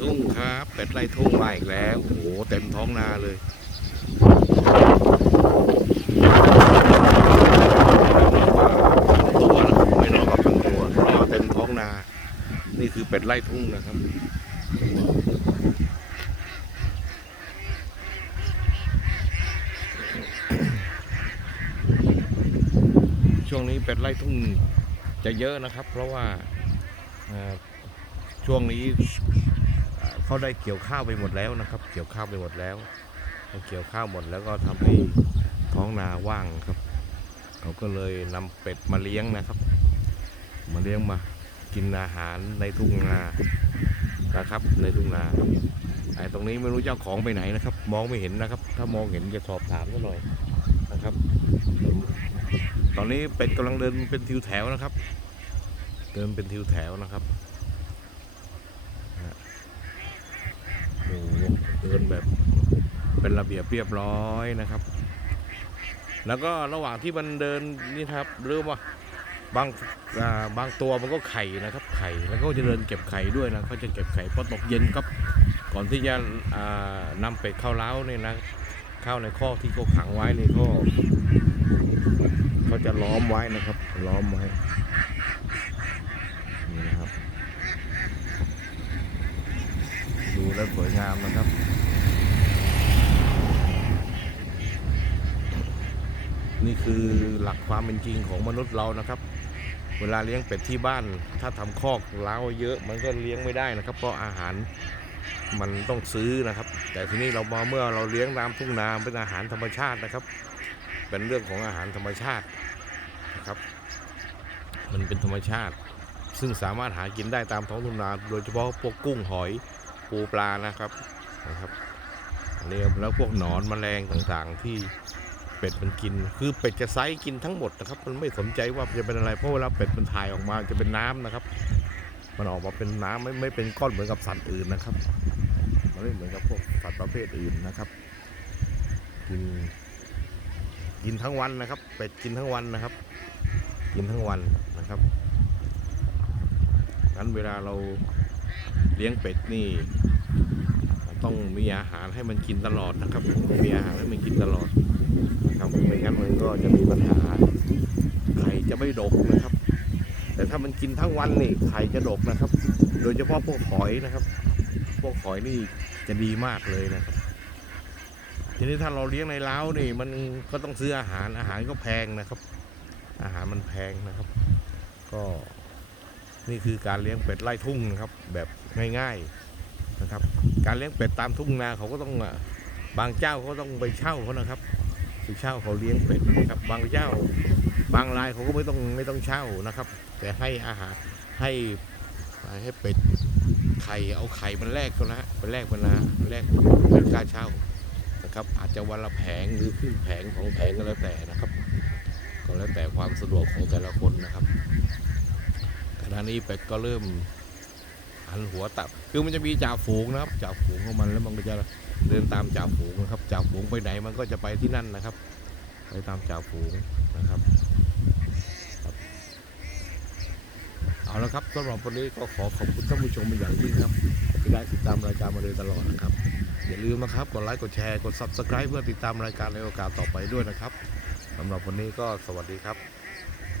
ทุ่งครับ เป็ดไล่ทุ่งมาอีกแล้ว โอ้โห เต็มท้องนาเลยตัวไม่รอกับทั้งตัวรอเต็มท้องนา นี่คือเป็ดไล่ทุ่งนะครับช่วงนี้เป็ดไล่ทุ่งจะเยอะนะครับ เพราะว่าช่วงนี้ เขาได้เกี่ยวข้าวไปหมดแล้วนะครับ เกี่ยวข้าวไปหมดแล้วเกี่ยวข้าวหมดแล้วก็ทำให้ท้องนาว่างครับ เขาก็เลยนำเป็ดมาเลี้ยงนะครับ มาเลี้ยงมากินอาหารในทุ่งนานะครับ ในทุ่งนาไอ้ตรงนี้ไม่รู้เจ้าของไปไหนนะครับ มองไม่เห็นนะครับ ถ้ามองเห็นจะสอบถามเขาหน่อยนะครับ ตอนนี้เป็ดกำลังเดินเป็นทิวแถวนะครับ เดินเป็นทิวแถวนะครับฮะโอ้โห เดินแบบเป็นระเบียบเรียบร้อยนะครับ แล้วก็ระหว่างที่มันเดินนี่ครับเริ่มว่าบางาบางตัวมันก็ไข่นะครับ ไข่แล้วก็จะเดินเก็บไข่ด้วยนะเขาจะเก็บไข่พอตกเย็นครับก่อนที่จะอ่านำเป็ดเข้าเล้าเนี่ยนะเข้าในข้อกที่เขาขังไว้นี่ก็เขาจะล้อมไว้นะครับ ล้อมไว้นี่นะครับ ดูแล้วสวย งามนะครับ นี่คือหลักความเป็นจริงของมนุษย์เรานะครับ เวลาเลี้ยงเป็ดที่บ้าน ถ้าทำคอกเล้าเยอะมันก็เลี้ยงไม่ได้นะครับ เพราะอาหารมันต้องซื้อนะครับ แต่ทีนี้เรามาเมื่อเราเลี้ยงตามทุ่งนาเป็นอาหารธรรมชาตินะครับ เป็นเรื่องของอาหารธรรมชาตินะครับ มันเป็นธรรมชาติ ซึ่งสามารถหากินได้ตามท้องทุ่งนา โดยเฉพาะพวกกุ้งหอย ปูปลานะครับนะครับอันนี้แล้วพวกหนอนแมลงต่างๆที่เป็ดมันกิน คือเป็ดจะไซส์กินทั้งหมดนะครับ มันไม่สนใจว่าจะเป็นอะไรเพราะเวลาเป็ดมันถ่ายออกมาจะเป็นน้ำนะครับ มันออกมาเป็นน้ำไม่ไม่เป็นก้อนเหมือนกับสัตว์อื่นนะครับ มันไม่เหมือนกับพวกสัตว์ประเภทอื่นนะครับกินกินทั้งวันนะครับ เป็ดกินทั้งวันนะครับ กินทั้งวันนะครับงั้นเวลาเรา เลี้ยงเป็ดนี่ ต้องมีอาหารให้มันกินตลอดนะครับ มีอาหารให้มันกินตลอดนะครับไม่งั้นมันก็จะมีปัญหาไข่จะไม่ดกนะครับ แต่ถ้ามันกินทั้งวันนี่ไข่จะดกนะครับ โดยเฉพาะพวกหอยนะครับ พวกหอยนี่จะดีมากเลยนะครับ ทีนี้ถ้าเราเลี้ยงในเล้านี่มันก็ต้องซื้ออาหารอาหารก็แพงนะครับ อาหารมันแพงนะครับ ก็ นี่คือการเลี้ยงเป็ดไล่ทุ่งนะครับ แบบง่ายๆนะครับ การเลี้ยงเป็ดตามทุ่งนาเขาก็ต้องบางเจ้าเขาต้องไปเช่าเขานะครับไปเช่าเขาเลี้ยงเป็ดนะครับ บางเจ้า บางรายเขาก็ไม่ต้องไม่ต้องเช่านะครับ แต่ให้อาหารให้ให้เป็ดไข่เอาไข่มันแลกก็นะไปแลกมันนะแลกเป็นค่าเช่านะครับ อาจจะวันละแผงหรือครึ่งแผงของแผงก็แล้วแต่นะครับ ก็แล้วแต่ความสะดวกของแต่ละคนนะครับ ขณะนี้เป็ดก็เริ่มหันหัวตับ คือมันจะมีจ่าฝูงนะครับจ่าฝูงของมันแล้วมันก็จะเดินตามจ่าฝูงนะครับจ่าฝูงไปไหนมันก็จะไปที่นั่นนะครับ ไปตามจ่าฝูงนะครับครับเอาละครับสำหรับวันนี้ก็ขอขอบคุณท่านผู้ชมเป็นอย่างยิ่งครับที่ได้ติดตามรายการมาโดยตลอดนะครับ อย่าลืมนะครับกดไลค์กดแชร์กด Subscribe เพื่อติดตามรายการในโอกาสต่อไปด้วยนะครับสำหรับวันนี้ก็สวัสดีครับ